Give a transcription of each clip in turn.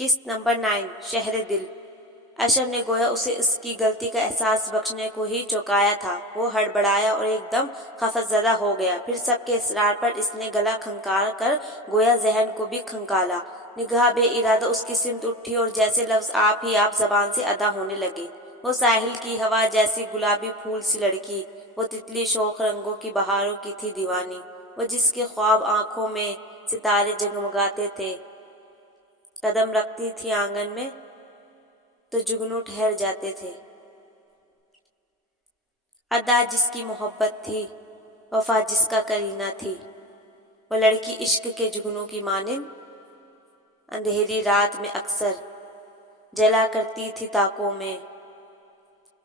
قسط نمبر 9 شہر دل۔ اشر نے گویا اسے اس کی غلطی کا احساس بخشنے کو ہی چونکایا تھا۔ وہ ہڑبڑایا اور ایک دم خفت زدہ ہو گیا۔ پھر سب کے اصرار پر اس نے گلا کھنکار کر گویا ذہن کو بھی کھنکالا۔ نگاہ بے ارادہ اس کی سمت اٹھی اور جیسے لفظ آپ ہی آپ زبان سے ادا ہونے لگے۔ وہ ساحل کی ہوا جیسی گلابی پھول سی لڑکی، وہ تتلی شوق رنگوں کی بہاروں کی تھی دیوانی، وہ جس کے خواب آنکھوں میں ستارے جگمگاتے تھے۔ قدم رکھتی تھی آنگن میں تو جگنو ٹھہر جاتے تھے۔ ادا جس کی محبت تھی، وفا جس کا کرینہ تھی، وہ لڑکی عشق کے جگنو کی مانند اندھیری رات میں اکثر جلا کرتی تھی طاقوں میں۔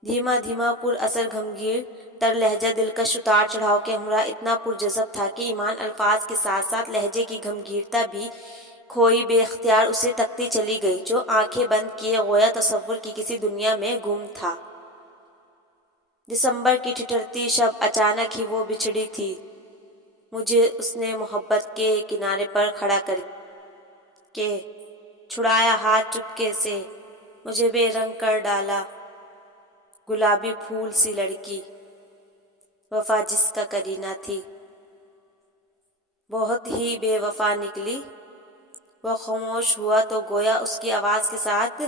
دھیما دھیما پر اثر گھمگیر تر لہجہ دلکش اتار چڑھاؤ کے ہمراہ اتنا پرجذب تھا کہ ایمان الفاظ کے ساتھ ساتھ لہجے کی گھمگیرتا بھی کھوئی بے اختیار اسے تکتی چلی گئی، جو آنکھیں بند کیے گویا تصور کی کسی دنیا میں گم تھا۔ دسمبر کی ٹھٹھرتی شب اچانک ہی وہ بچھڑی تھی مجھے اس نے محبت کے کنارے پر کھڑا کر کے چھڑایا ہاتھ چپکے سے، مجھے بے رنگ کر ڈالا گلابی پھول سی لڑکی، وفا جس کا کرینہ تھی، بہت ہی بے وفا نکلی۔ وہ خاموش ہوا تو گویا اس کی آواز کے ساتھ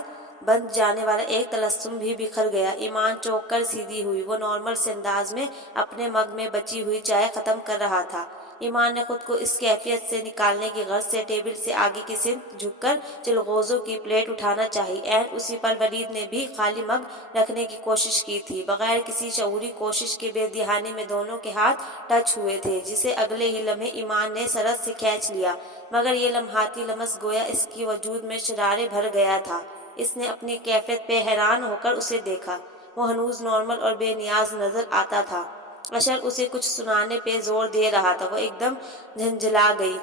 بند جانے والا ایک تلسم بھی بکھر گیا۔ ایمان چونک کر سیدھی ہوئی۔ وہ نارمل سے انداز میں اپنے مگ میں بچی ہوئی چائے ختم کر رہا تھا۔ ایمان نے خود کو اس کیفیت سے نکالنے کی غرض سے ٹیبل سے آگے کی سمت جھک کر چلغوزوں کی پلیٹ اٹھانا چاہی۔ عین اسی پل ولید نے بھی خالی مگ رکھنے کی کوشش کی تھی۔ بغیر کسی شعوری کوشش کے بے دہانی میں دونوں کے ہاتھ ٹچ ہوئے تھے، جسے اگلے ہی لمحے ایمان نے سرت سے کھینچ لیا، مگر یہ لمحاتی لمس گویا اس کی وجود میں شرارے بھر گیا تھا۔ اس نے اپنی کیفیت پہ حیران ہو کر اسے دیکھا۔ وہ ہنوز نارمل اور بے نیاز نظر آتا تھا۔ اشر اسے کچھ سنانے پہ زور دے رہا تھا۔ وہ ایک دم جھنجھلا گئی۔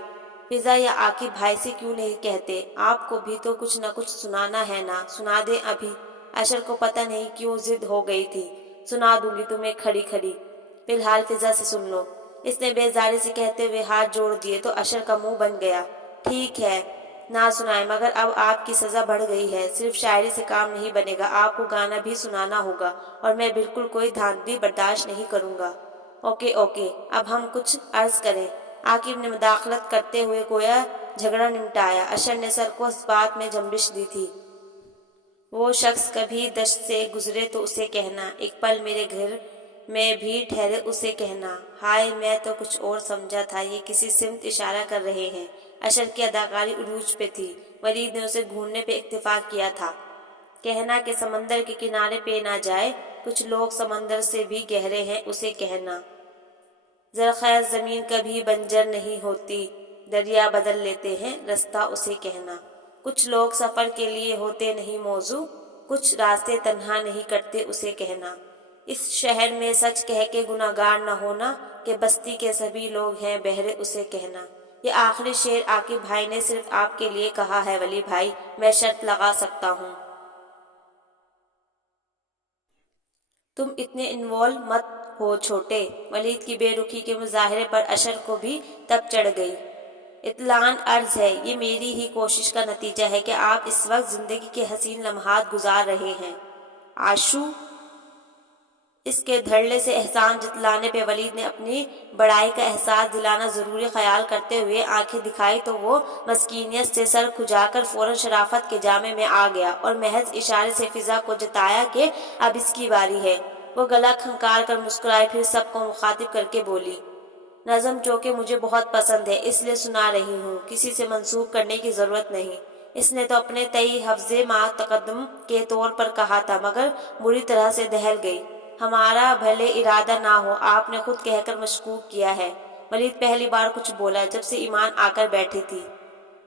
فضا یا عاقب بھائی سے کیوں نہیں کہتے؟ آپ کو بھی تو کچھ نہ کچھ سنانا ہے نا، سنا دیں ابھی؟ اشر کو پتہ نہیں کیوں ضد ہو گئی تھی۔ سنا دوں گی تمہیں کھڑی کھڑی، فی الحال فضا سے سن لو، اس نے بیزاری سے کہتے ہوئے ہاتھ جوڑ دیے تو اشر کا منہ بن گیا۔ ٹھیک ہے نہ سنائیں، مگر اب آپ کی سزا بڑھ گئی ہے۔ صرف شاعری سے کام نہیں بنے گا، آپ کو گانا بھی سنانا ہوگا، اور میں بالکل کوئی دھاندلی برداشت نہیں کروں گا۔ اوکے اوکے، اب ہم کچھ عرض کریں، عاقب نے مداخلت کرتے ہوئے گویا جھگڑا نمٹایا۔ اشر نے سر کو اس بات میں جنبش دی تھی۔ وہ شخص کبھی دشت سے گزرے تو اسے کہنا، ایک پل میرے گھر میں بھی ٹھہرے اسے کہنا۔ ہائے میں تو کچھ اور سمجھا تھا، یہ کسی سمت اشارہ کر رہے ہیں۔ اشر کی اداکاری عروج پہ تھی۔ ولید نے اسے گھورنے پہ اکتفا کیا تھا۔ کہنا کہ سمندر کے کنارے پہ نہ جائے، کچھ لوگ سمندر سے بھی گہرے ہیں اسے کہنا۔ زرخیز زمین کبھی بنجر نہیں ہوتی، دریا بدل لیتے ہیں رستہ اسے کہنا۔ کچھ لوگ سفر کے لیے ہوتے نہیں موزوں، کچھ راستے تنہا نہیں کرتے اسے کہنا۔ اس شہر میں سچ کہہ کے گناہگار نہ ہونا، کہ بستی کے سبھی لوگ ہیں بہرے اسے کہنا۔ یہ آخری شعر عاقب بھائی نے صرف آپ کے لیے کہا ہے ولی بھائی، میں شرط لگا سکتا ہوں۔ تم اتنے انوالو مت ہو چھوٹے۔ ولید کی بے رخی کے مظاہرے پر اشر کو بھی تپ چڑھ گئی۔ اطلاعاً عرض ہے، یہ میری ہی کوشش کا نتیجہ ہے کہ آپ اس وقت زندگی کے حسین لمحات گزار رہے ہیں۔ آشو! اس کے دھڑلے سے احسان جتلانے پہ ولید نے اپنی بڑائی کا احساس دلانا ضروری خیال کرتے ہوئے آنکھیں دکھائی تو وہ مسکینیت سے سر کھجا کر فوراً شرافت کے جامے میں آ گیا اور محض اشارے سے فضا کو جتایا کہ اب اس کی باری ہے۔ وہ گلا کھنکار کر مسکرائی، پھر سب کو مخاطب کر کے بولی، نظم چونکہ مجھے بہت پسند ہے اس لیے سنا رہی ہوں، کسی سے منسوب کرنے کی ضرورت نہیں۔ اس نے تو اپنے تئیں حفظ ما تقدم کے طور پر کہا تھا، مگر بری طرح سے دہل گئی۔ ہمارا بھلے ارادہ نہ ہو، آپ نے خود کہہ کر مشکوک کیا ہے۔ ولید پہلی بار کچھ بولا جب سے ایمان آ کر بیٹھی تھی۔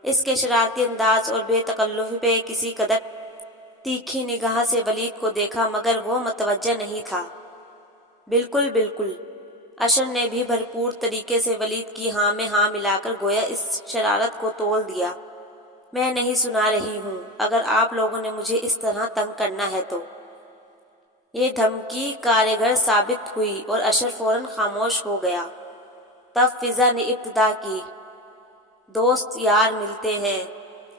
اس کے شرارتی انداز اور بے تکلفی پہ کسی قدر تیکھی نگاہ سے ولید کو دیکھا، مگر وہ متوجہ نہیں تھا۔ بالکل بالکل، اشر نے بھی بھرپور طریقے سے ولید کی ہاں میں ہاں ملا کر گویا اس شرارت کو تول دیا۔ میں نہیں سنا رہی ہوں، اگر آپ لوگوں نے مجھے اس طرح تنگ کرنا ہے تو۔ یہ دھمکی کارگر ثابت ہوئی اور اشر فوراً خاموش ہو گیا۔ تب فضا نے ابتدا کی، دوست یار ملتے ہیں،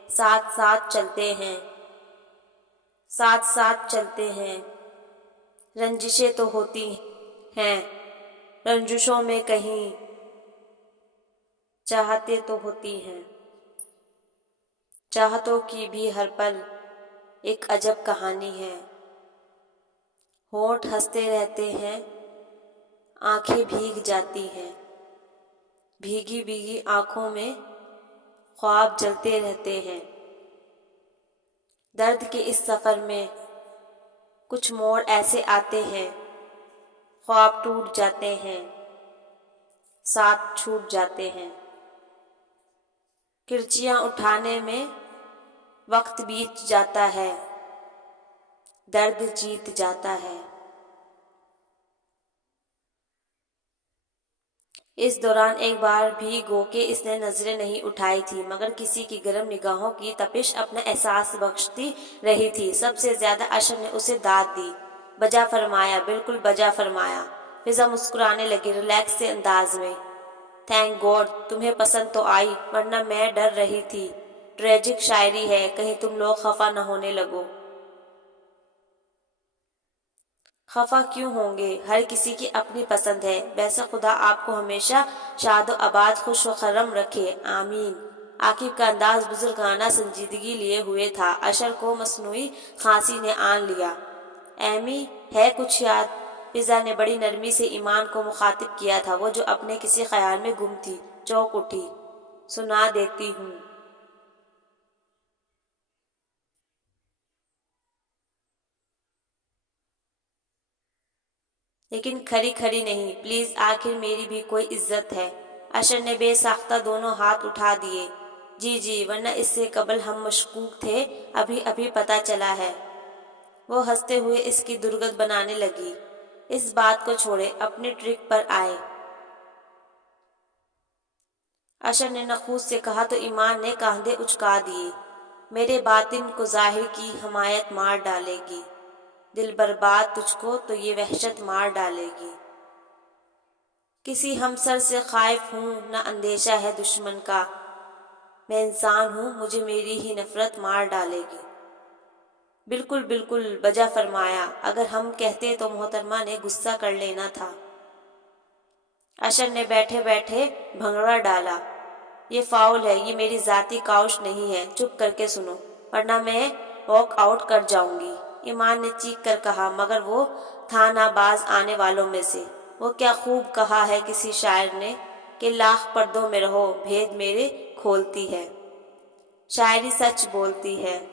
ساتھ ساتھ چلتے ہیں، ساتھ ساتھ چلتے ہیں۔ رنجشیں تو ہوتی ہیں، رنجشوں میں کہیں چاہتے تو ہوتی ہیں۔ چاہتوں کی بھی ہر پل ایک عجب کہانی ہے۔ ہونٹ ہنستے رہتے ہیں، آنکھیں بھیگ جاتی ہیں، بھیگی بھیگی آنکھوں میں خواب جلتے رہتے ہیں۔ درد کے اس سفر میں کچھ موڑ ایسے آتے ہیں، خواب ٹوٹ جاتے ہیں، ساتھ چھوٹ جاتے ہیں۔ کرچیاں اٹھانے میں وقت بیت جاتا ہے، درد جیت جاتا ہے۔ اس دوران ایک بار بھی گو کہ اس نے نظریں نہیں اٹھائی تھی، مگر کسی کی گرم نگاہوں کی تپش اپنا احساس بخشتی رہی تھی۔ سب سے زیادہ اشر نے اسے داد دی۔ بجا فرمایا، بالکل بجا فرمایا۔ فضا مسکرانے لگی ریلیکس سے انداز میں۔ تھینک گاڈ تمہیں پسند تو آئی، ورنہ میں ڈر رہی تھی۔ ٹریجک شاعری ہے، کہیں تم لوگ خفا نہ ہونے لگو۔ خفا کیوں ہوں گے؟ ہر کسی کی اپنی پسند ہے۔ ویسے خدا آپ کو ہمیشہ شاد و آباد خوش و خرم رکھے، آمین۔ عاقب کا انداز بزرگانہ سنجیدگی لیے ہوئے تھا۔ اشر کو مصنوعی کھانسی نے آن لیا۔ ایمی ہے کچھ یاد؟ فضا نے بڑی نرمی سے ایمان کو مخاطب کیا تھا، وہ جو اپنے کسی خیال میں گم تھی۔ چونک اٹھی۔ سنا دیتی ہوں۔ لیکن کھری کھری نہیں، پلیز، آخر میری بھی کوئی عزت ہے۔ اشر نے بے ساختہ دونوں ہاتھ اٹھا دیے۔ جی جی، ورنہ اس سے قبل ہم مشکوک تھے، ابھی ابھی پتہ چلا ہے۔ وہ ہنستے ہوئے اس کی درگت بنانے لگی۔ اس بات کو چھوڑے، اپنی ٹرک پر آئے۔ اشر نے نخوت سے کہا تو ایمان نے کاندھے اچکا دیے۔ میرے باطن کو ظاہر کی حمایت مار ڈالے گی، دل برباد تجھ کو تو یہ وحشت مار ڈالے گی۔ کسی ہمسر سے خائف ہوں نہ اندیشہ ہے دشمن کا، میں انسان ہوں مجھے میری ہی نفرت مار ڈالے گی۔ بالکل بالکل بجا فرمایا، اگر ہم کہتے تو محترمہ نے غصہ کر لینا تھا۔ اشر نے بیٹھے بیٹھے بھنگڑا ڈالا۔ یہ فاؤل ہے، یہ میری ذاتی کاؤش نہیں ہے، چپ کر کے سنو، ورنہ میں واک آؤٹ کر جاؤں گی۔ ایمان نے چیخ کر کہا، مگر وہ تھا نہ باز آنے والوں میں سے۔ وہ کیا خوب کہا ہے کسی شاعر نے کہ لاکھ پردوں میں رہو بھید میرے کھولتی ہے، شاعری سچ بولتی ہے۔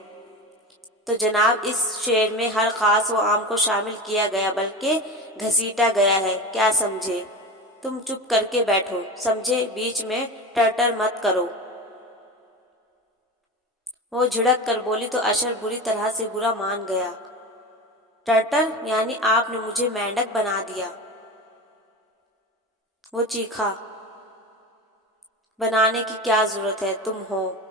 تو جناب اس شعر میں ہر خاص و عام کو شامل کیا گیا بلکہ گھسیٹا گیا ہے، کیا سمجھے؟ تم چپ کر کے بیٹھو، سمجھے؟ بیچ میں ٹرٹر مت کرو۔ وہ جھڑک کر بولی تو اشر بری طرح سے برا مان گیا۔ ٹرٹر؟ یعنی آپ نے مجھے مینڈک بنا دیا؟ وہ چیخا۔ بنانے کی کیا ضرورت ہے، تم ہو۔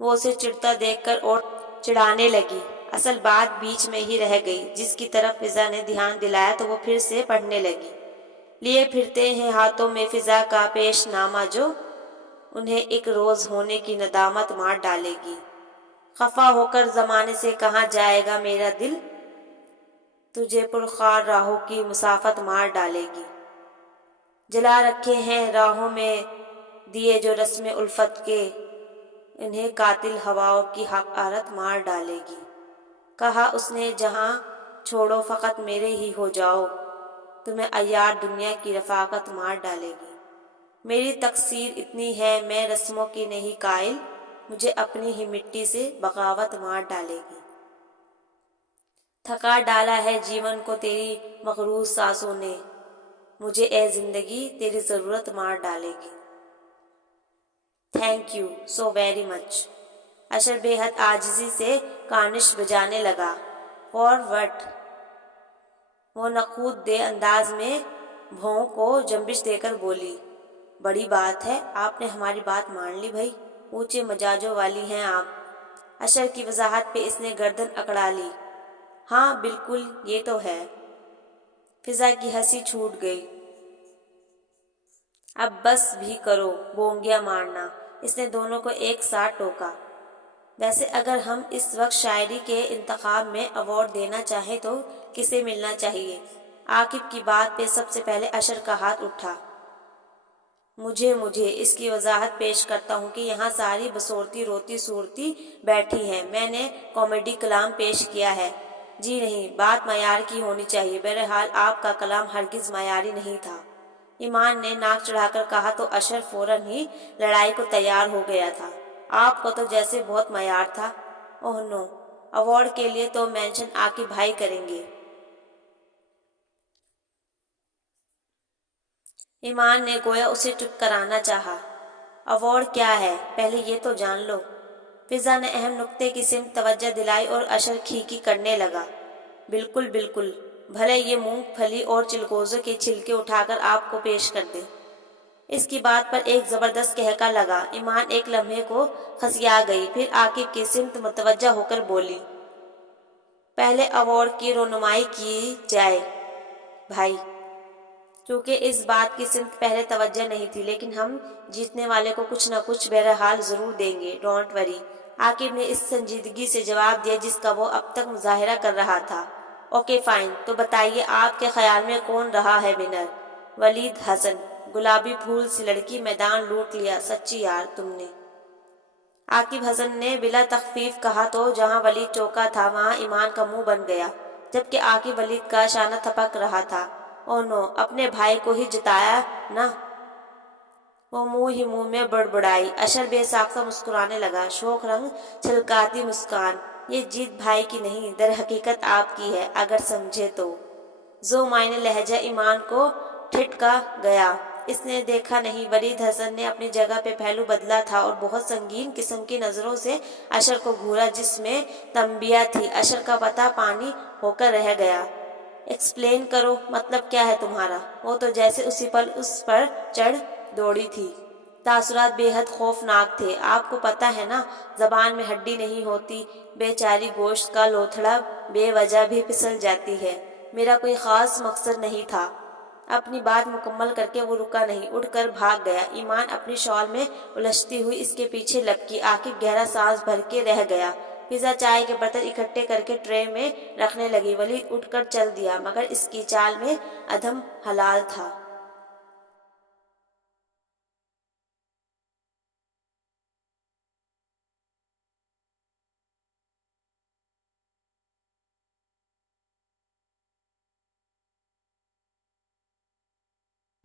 وہ اسے چڑھتا دیکھ کر اور چڑھانے لگی۔ اصل بات بیچ میں ہی رہ گئی، جس کی طرف فضا نے دھیان دلایا تو وہ پھر سے پڑھنے لگی۔ لیے پھرتے ہیں ہاتھوں میں فضا کا پیش نامہ جو انہیں ایک روز ہونے کی ندامت مار ڈالے گی۔ خفا ہو کر زمانے سے کہاں جائے گا میرا دل، تجھے پرخار راہوں کی مسافت مار ڈالے گی۔ جلا رکھے ہیں راہوں میں دیے جو رسم الفت کے، انہیں قاتل ہواؤں کی حقارت مار ڈالے گی۔ کہا اس نے جہاں چھوڑو فقط میرے ہی ہو جاؤ، تمہیں عیار دنیا کی رفاقت مار ڈالے گی۔ میری تقصیر اتنی ہے میں رسموں کی نہیں قائل، مجھے اپنی ہی مٹی سے بغاوت مار ڈالے گی۔ تھکا ڈالا ہے جیون کو تیری مغرور سانسوں نے، مجھے اے زندگی تیری ضرورت مار ڈالے گی۔ Thank you so very much. اشر بے حد عاجزی سے کارنش بجانے لگا۔ For what? وہ نخوت دے انداز میں بھوؤں کو جنبش دے کر بولی۔ بڑی بات ہے، آپ نے ہماری بات مان لی بھائی، اونچے مزاجوں والی ہیں آپ۔ اشر کی وضاحت پہ اس نے گردن اکڑا لی۔ ہاں بالکل یہ تو ہے۔ فضا کی ہنسی چھوٹ گئی۔ اب بس بھی کرو بونگیاں مارنا، اس نے دونوں کو ایک ساتھ ٹوکا۔ ویسے اگر ہم اس وقت شاعری کے انتخاب میں ایوارڈ دینا چاہیں تو کسے ملنا چاہیے؟ عاقب کی بات پہ سب سے پہلے اشر کا ہاتھ اٹھا۔ مجھے اس کی وضاحت پیش کرتا ہوں کہ یہاں ساری بصورتی روتی صورتی بیٹھی ہیں، میں نے کامیڈی کلام پیش کیا ہے۔ جی نہیں، بات معیار کی ہونی چاہیے۔ بہرحال آپ کا کلام ہرگز معیاری نہیں تھا، ایمان نے ناک چڑھا کر کہا تو اشر فوراً ہی لڑائی کو تیار ہو گیا تھا۔ آپ کو تو جیسے بہت معیار تھا۔ اوہ نو، ایوارڈ کے لیے تو مینشن عاقب بھائی کریں گے۔ ایمان نے گویا اسے چپ کرانا چاہا۔ ایوارڈ کیا ہے پہلے یہ تو جان لو۔ فضا نے اہم نکتے کی سمت توجہ دلائی اور اشر کھیکی کرنے لگا۔ بالکل بالکل، بھلے یہ مونگ پھلی اور چلگوزے کے چھلکے اٹھا کر آپ کو پیش کر دے۔ اس کی بات پر ایک زبردست قہقہ لگا۔ ایمان ایک لمحے کو کھسیا گئی، پھر عاقب کی سمت متوجہ ہو کر بولی، پہلے ایوارڈ کی رونمائی کی جائے بھائی۔ چونکہ اس بات کی سمت پہلے توجہ نہیں تھی، لیکن ہم جیتنے والے کو کچھ نہ کچھ بہرحال ضرور دیں گے، ڈونٹ وری۔ عاقب نے اس سنجیدگی سے جواب دیا جس کا وہ اب تک مظاہرہ کر رہا تھا۔ اوکے فائن، تو بتائیے آپ کے خیال میں کون رہا ہے ونر؟ ولید حسن، گلابی پھول سی لڑکی، میدان لوٹ لیا، سچی یار تم نے۔ عاقب حسن نے بلا تخفیف کہا تو جہاں ولید چوکا تھا وہاں ایمان کا منہ بن گیا، جبکہ عاقب ولید کا شانہ تھپک رہا تھا۔ او نو، اپنے بھائی کو ہی جتایا نا؟ وہ منہ ہی منہ میں بڑبڑائی۔ اشر بے ساختہ مسکرانے لگا، شوخ رنگ چھلکاتی مسکان۔ یہ جیت بھائی کی نہیں، در حقیقت آپ کی ہے، اگر سمجھے تو۔ ذو معنی لہجہ ایمان کو ٹھٹکا گیا۔ اس نے دیکھا نہیں، ولید حسن نے اپنی جگہ پہ پہلو بدلا تھا اور بہت سنگین قسم کی نظروں سے اشر کو گھورا جس میں تنبیہ تھی۔ اشر کا پتہ پانی ہو کر رہ گیا۔ ایکسپلین کرو، مطلب کیا ہے تمہارا؟ وہ تو جیسے اسی پل اس پر چڑھ دوڑی تھی۔ تاثرات بے حد خوفناک تھے۔ آپ کو پتہ ہے نا، زبان میں ہڈی نہیں ہوتی، بیچاری گوشت کا لوتھڑا بے وجہ بھی پھسل جاتی ہے۔ میرا کوئی خاص مقصد نہیں تھا۔ اپنی بات مکمل کر کے وہ رکا نہیں، اٹھ کر بھاگ گیا۔ ایمان اپنی شال میں الجھتی ہوئی اس کے پیچھے لپکی۔ عاقب گہرا سانس بھر کے رہ گیا۔ فضا چائے کے برتن اکٹھے کر کے ٹرے میں رکھنے لگی۔ ولید اٹھ کر چل دیا، مگر اس کی چال میں عدم حلال تھا۔